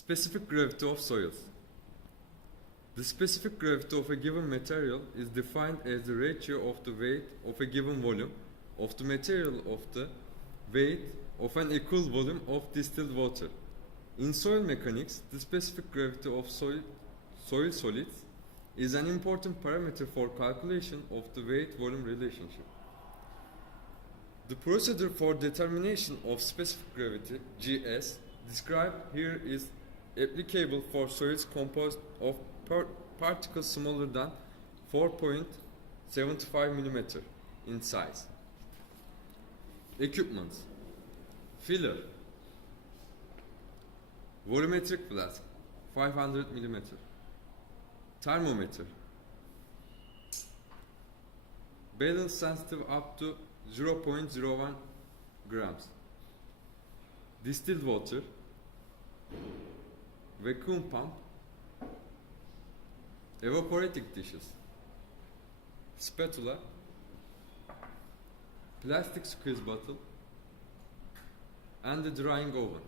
Specific gravity of soils. The specific gravity of a given material is defined as the ratio of the weight of a given volume of the material of the weight of an equal volume of distilled water. In soil mechanics, the specific gravity of soil solids is an important parameter for calculation of the weight-volume relationship. The procedure for determination of specific gravity, GS, described here is applicable for solids composed of particles smaller than 4.75 mm in size. Equipment: filler, volumetric flask 500 mm, thermometer, balance sensitive up to 0.01 grams, distilled water, vacuum pump, evaporating dishes, spatula, plastic squeeze bottle, and the drying oven.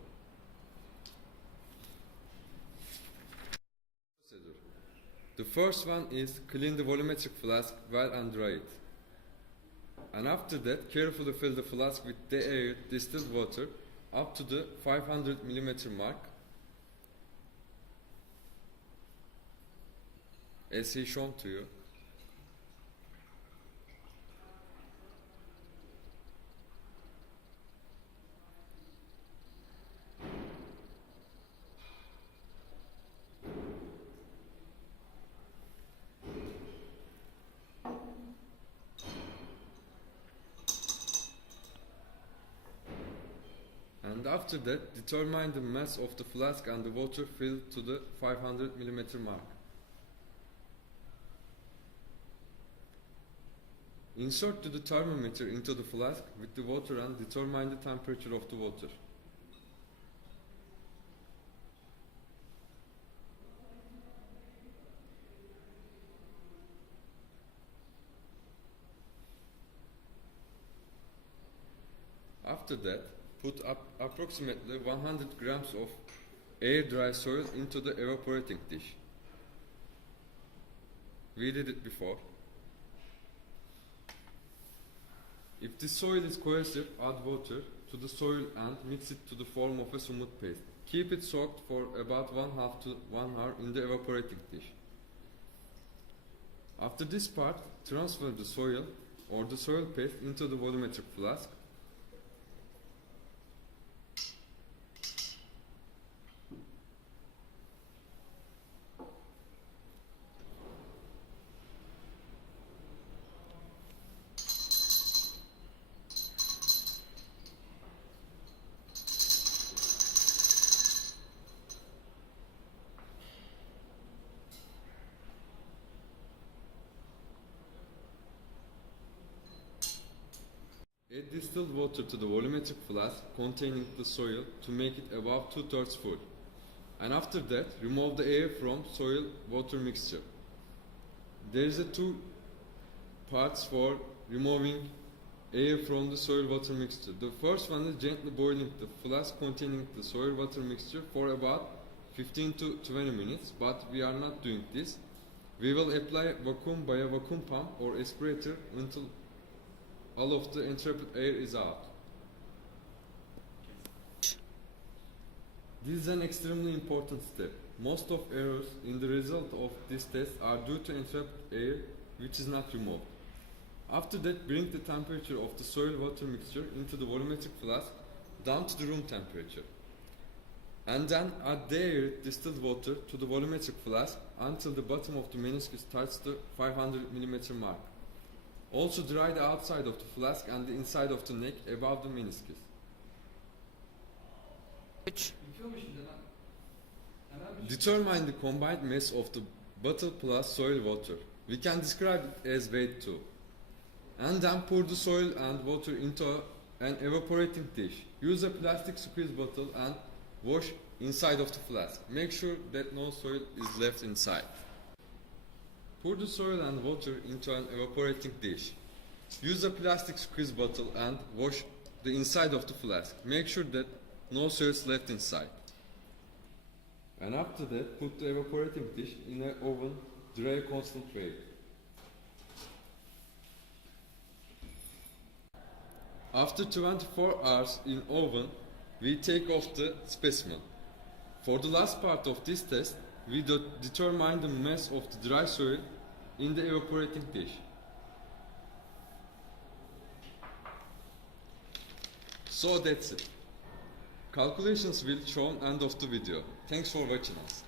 The first one is clean the volumetric flask well and dry it. And after that, carefully fill the flask with the air distilled water up to the 500 mm mark, as he shown to you. And after that, determine the mass of the flask and the water filled to the 500 mm mark. Insert the thermometer into the flask with the water and determine the temperature of the water. After that, put up approximately 100 grams of air-dry soil into the evaporating dish. We did it before. If the soil is cohesive, add water to the soil and mix it to the form of a smooth paste. Keep it soaked for about 1/2 to 1 hour in the evaporating dish. After this part, transfer the soil or the soil paste into the volumetric flask. Add distilled water to the volumetric flask containing the soil to make it about 2/3 full. And after that, remove the air from soil-water mixture. There is 2 parts for removing air from the soil-water mixture. The first one is gently boiling the flask containing the soil-water mixture for about 15 to 20 minutes, but we are not doing this. We will apply vacuum by a vacuum pump or aspirator until all of the entrapped air is out. This is an extremely important step. Most of errors in the result of this test are due to entrapped air which is not removed. After that, bring the temperature of the soil-water mixture into the volumetric flask down to the room temperature. And then add the air distilled water to the volumetric flask until the bottom of the meniscus touches the 500 mm mark. Also dry the outside of the flask and the inside of the neck above the meniscus. Determine the combined mass of the bottle plus soil water. We can describe it as weight too. And then pour the soil and water into an evaporating dish. Use a plastic squeeze bottle and wash inside of the flask. Make sure that no soil is left inside. Pour the soil and water into an evaporating dish. Use a plastic squeeze bottle and wash the inside of the flask. Make sure that no soil is left inside. And after that, put the evaporating dish in an oven, dry constant rate. After 24 hours in oven, we take off the specimen. For the last part of this test, we determine the mass of the dry soil in the evaporating dish. So that's it. Calculations will show end of the video. Thanks for watching us.